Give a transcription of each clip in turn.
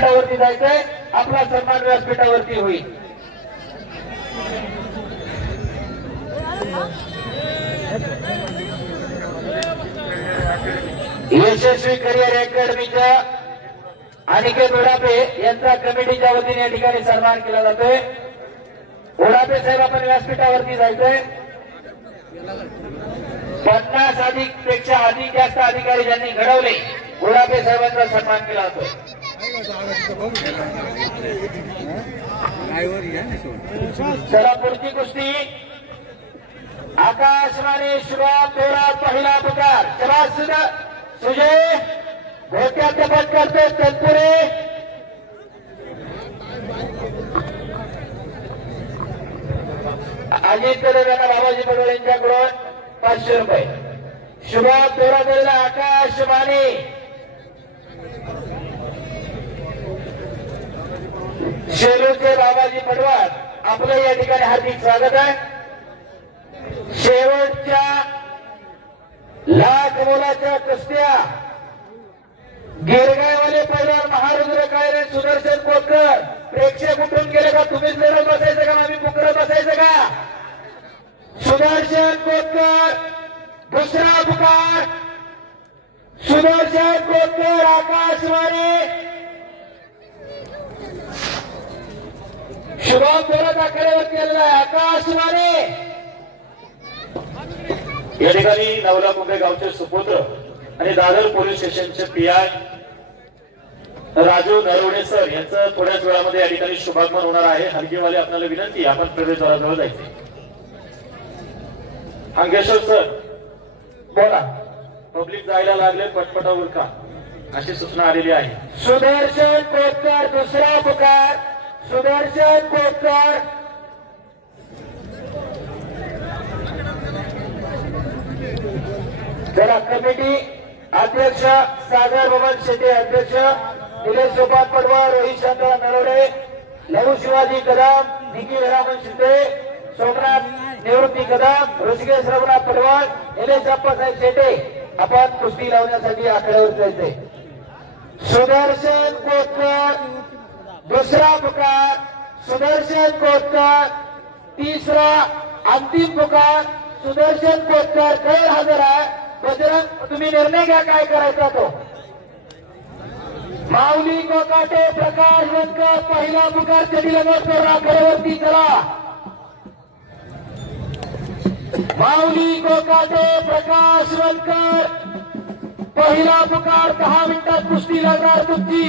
व्यासपीठावरती जायचंय, आपला सन्मान व्यासपीठावरती होईल. यशस्वी करिअर अकॅडमीच्या अनिकेत ओढापे यांचा कमिटीच्या वतीने या ठिकाणी सन्मान केला जातोय. ओढापे साहेब आपण व्यासपीठावरती जायचंय. 50 पेक्षा अधिक जास्त अधिकारी ज्यांनी घडवले ओढापे साहेबांचा सन्मान केला जातोय. चला पुढची कुस्ती. आकाशवाणी शुभम थोरात पहिला पुकार. शबाश सुजय धोक्यात टपट करते तत्पुरे. अजित कदम बाबाजी पडवळ यांच्याकडून 500 रुपये. शुभम थोरात आकाशवाणी. शेलूरचे बाबाजी पडवळ आपलं या ठिकाणी हार्दिक स्वागत आहे. शेवटच्या लाख मोलाच्या कुस्त्या गिरगाववाले पैलवान महारुद्र कायरे सुदर्शन कोटकर प्रेक्षक उठून गेले का? तुम्हीच लढत बसायचं का? आम्ही पुकारत बसायचं का? सुदर्शन कोटकर दुसरा पुकार. सुदर्शन कोटकर आकाशवाणी. शुभम थोरात आकड्यावरती आलेला आहे. आकाशवाणी. या ठिकाणी नवला कुंभे गावचे सुपुत्र आणि दादर पोलीस स्टेशनचे पीआय राजू नरवणे सर यांचं थोड्याच वेळामध्ये या ठिकाणी शुभागमन होणार आहे. हलगीवाले आपल्याला विनंती, आपण प्रवेशद्वाराजवळ जायचे. अंगेश्वर सर बोला. पब्लिक जायला लागले, पटपटा उरका अशी सूचना आलेली आहे. सुदर्शन कोटकर दुसरा पुकार. सुदर्शन कोटकर. चला कमिटी अध्यक्ष सागर बबन शेटे, अध्यक्ष निलेश सोपान पडवळ, रोहित शांतराव नरवडे, लघु शिवाजी कदम, निकी रामन शिंदे, सोमनाथ निवृत्ती कदम, ऋषिकेश रघुनाथ पडवळ, निलेश अप्पासाहेब शेटे आपण कुस्ती लावण्यासाठी आकड्यावर जायचे. सुदर्शन कोटकर दुसरा पुकार. सुदर्शन कोटकर तिसरा अंतिम पुकार. सुदर्शन कोटकर गैरहजर आहे. बजरंग तुम्ही निर्णय घ्या काय करायचा तो. माऊली कोकाटे प्रकाश वनकर पहिला पुकार. चढी नमस्कार आकड्यावरती चला. माऊली कोकाटे प्रकाश वनकर पहिला पुकार. 10 मिनिटात कुस्ती लागणार तुमची.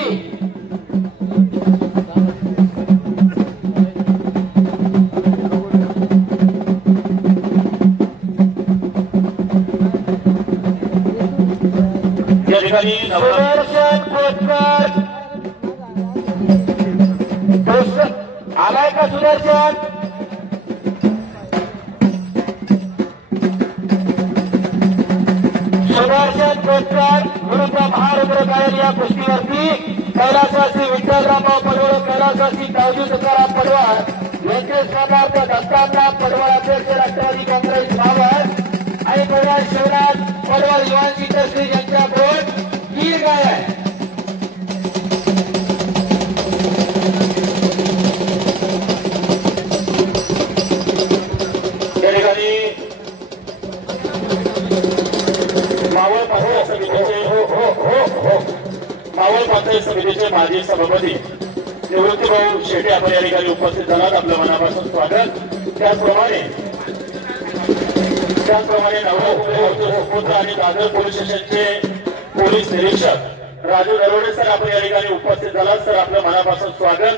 सुदर्शन कोटकर आलाय का? सुदर्शन कोटकर विरुद्ध महारुद्र कायर या कुस्तीवरती कैलासवासी विठ्ठलरामराव पडवळ, कैलासवासी दाऊजी तुकाराम पडवळ यांचे स्मरणार्थ दत्तात्रय पडवळ अध्यक्ष राष्ट्रवादी काँग्रेस भावळ आणि कैलास शिवराज पडवळ युवांची ट्रस्टी यांच्याकडून गीर गाय आहे. त्या ठिकाणी मावळ पंचायत समितीचे माजी सभापती निवृत्तीभाऊ शेटे आपण या ठिकाणी उपस्थित झालात. आपलं मनापासून स्वागत. त्याचप्रमाणे नवला कुंभे सुपुत्र आणि दादर पोलीस स्टेशनचे पोलीस निरीक्षक राजू नरवणे सर आपण या ठिकाणी उपस्थित झालात. सर आपलं मनापासून स्वागत.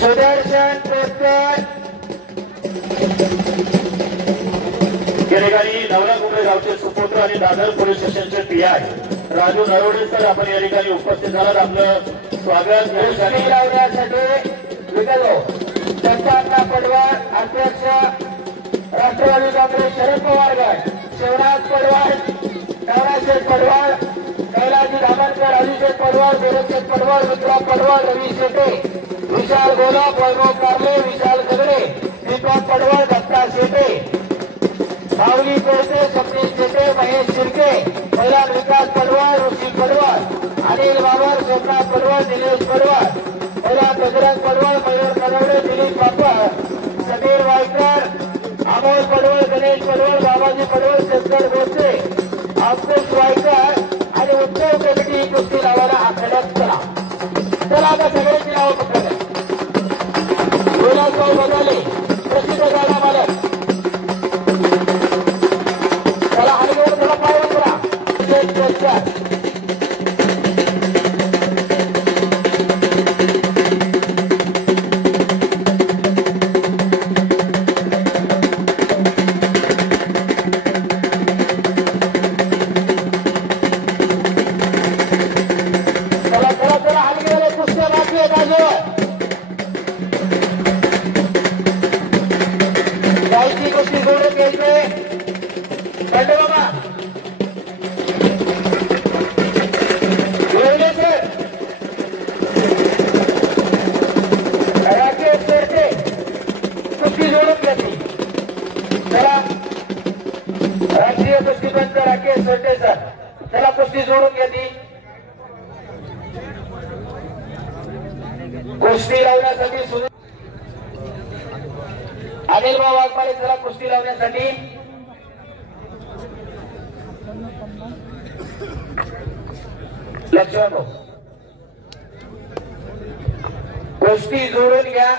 सुदर्शन कोटकर या ठिकाणी नवला कुंभे गावचे सुपुत्र आणि दादर पोलीस स्टेशनचे पीआय राजू नरवणे सर आपण या ठिकाणी उपस्थित झालात. आपलं स्वागत. लावण्यासाठी दत्तात्रय पडवळ अध्यक्ष राष्ट्रवादी काँग्रेस शरद पवार गट, शिवराज पडवळ, कैलासशेठ पडवळ, कैलाजी धामणकर, अभिषेक पडवळ, गोरखशेठ पडवळ, विक्रम पडवळ, रवी शेटे, विशाल गोलाप, वैभव कारले, विशाल गगडे, दीपक पडवळ, दत्ता शेटे, माऊली कोळते, स्वप्नील शेटे, महेश शिर्के निलेश पडवळ, पहिला बजरंग पडवळ, मयूर नरवडे, दिलीप बापा, समीर वायकर, अमोल पडवळ, गणेश पडवळ, बाबाजी पडवळ, शंकर गोसे, अंकुश वायकर आणि उत्सव कमिटी ही कुस्ती लावायला आखाड्यात चला. चला आता सगळ्यांची नावं पकडा. विलासभाऊ बघाले प्रसिद्ध गाडा मालक. चला हलगेवर थोडा पाय उचला. गायची कुस्ती जोडून घ्यायचे. कळलं बाबा? एवढे सर राकेश शेळके कुस्ती जोडून घ्यायची. चला राष्ट्रीय कुस्तीपंच राकेश शेळके सर, चला कुस्ती जोडून घ्यायची. कुस्ती लावण्यासाठी अनिल भाऊ वाघमारे, चला कुस्ती लावण्यासाठी. लक्ष्मण भाऊ कुस्ती जोडून घ्या.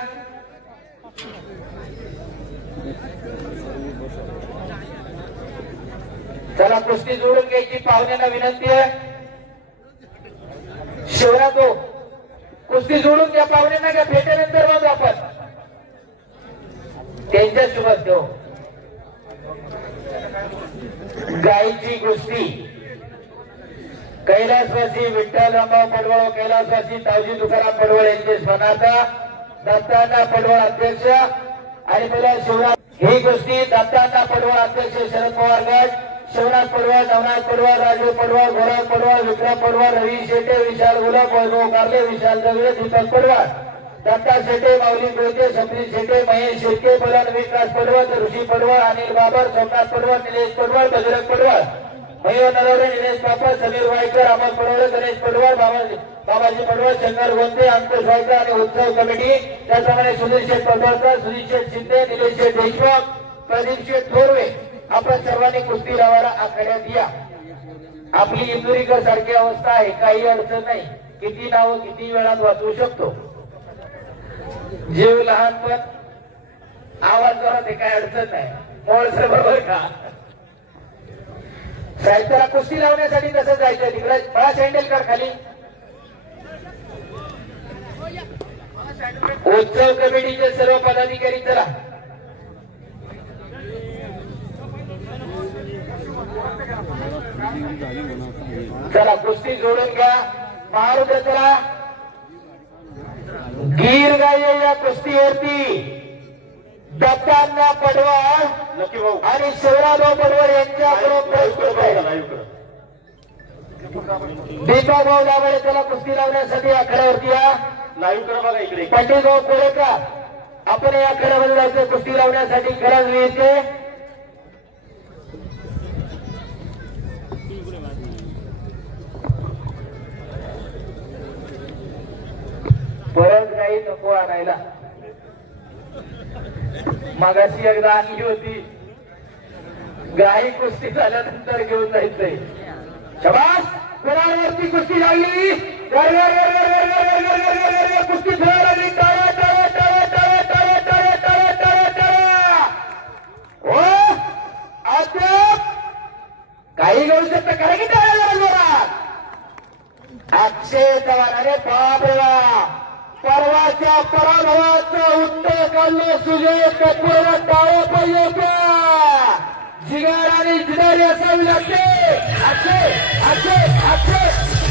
चला कुस्ती जोडून घ्यायची. पाहुण्यांना विनंती आहे. शिवराज भाऊ कुस्ती जोडून घ्या. पाहुण्यांना घ्या. भेटेनंतर मग आपण त्यांच्या सोबत ठेव. गायची कुस्ती कैलासवासी विठ्ठल रामभाऊ पडवळ, कैलासवासी तावजी तुकाराम पडवळ यांचे स्वनाता दत्ताना पडवळ अध्यक्ष आणि पहिला शिवराज. ही कुस्ती दत्ताना पडवळ अध्यक्ष शरद पवार गट, शिवराज पडवळ, नवनाथ पडवळ, राजू पडवळ, गोराव पडवळ, विक्रम पडवळ, रवी शेटे, विशाल गुलाब, वैभव कारले, विशाल दगडे, दीपक पडवळ, दत्ता शेटे, माऊली गोते, सप्रीत शेटे, महेश शेटे, बलन विकास पडवळ, ऋषी पडवळ, अनिल बाबर, सोमनाथ पडवळ, निलेश पडवळ, बजरंग पडवळ, मयूर नरवडे, निलेश बापर, समीर वायकर, अमोल पडवळ, गणेश पडवळ, बाबाजी पडवळ, शंकर गोते, अंकुश वायकर आणि उत्सव कमिटी. त्याचप्रमाणे सुधीर शेठ पडवळकर, सुधीर शेठ शिंदे, निलेश शेठ देशमुख, प्रदीप शेठ थोरवे. आपण सर्वांनी कुस्ती लावायला आखाड्यात या. आपली इंदुरीकर सारखी अवस्था आहे, काही अडचण नाही. किती नावं किती वेळात वाचवू शकतो. जीव लहान पण आवाज जोरात आहे, काय अडचण नाही. मोळ सर बरोबर का? साहित्याला कुस्ती लावण्यासाठी कसं जायचं तिकडे बळा सँडेलकर खाली. उत्सव कमिटीचे सर्व पदाधिकारी चला. चला कुस्ती जोडून घ्या. मारुद्र चला. गीर गाय या कुस्तीवरती दत्तांना पडवळ नक्की भाऊ आणि शिवराजभाऊ पडवळ यांच्याकडून दीपक भाऊ दाभाडे त्याला कुस्ती लावण्यासाठी आखाड्यावरती या. लाईव्ह करा बघा इकडे. पंडित भाऊ कोळेकर आपण या आखाड्यामध्ये जायचं कुस्ती लावण्यासाठी गरज येते. परत गाई नको आणायला. मागाशी एकदा आणली होती गाई, कुस्ती झाल्यानंतर घेऊन जायचंय. शबास कोणावरती कुस्ती लागली. कुस्ती खेळायला लागली. टाळा टाळा टाळा टाळा टाळा टाळा टाळा टाळा टाळा. हो अद्याप काही घेऊ शकतं. कारण की टाळा जोरात. अक्षय चव्हाण, अरे बाबरा परवाच्या पराभवाचं उत्तर काढलं. सुजय कपूरला टाळ्या पाहिजे होत्या. जिगार आणि जिदारी असावी लागते. अक्षय अक्षय अक्षय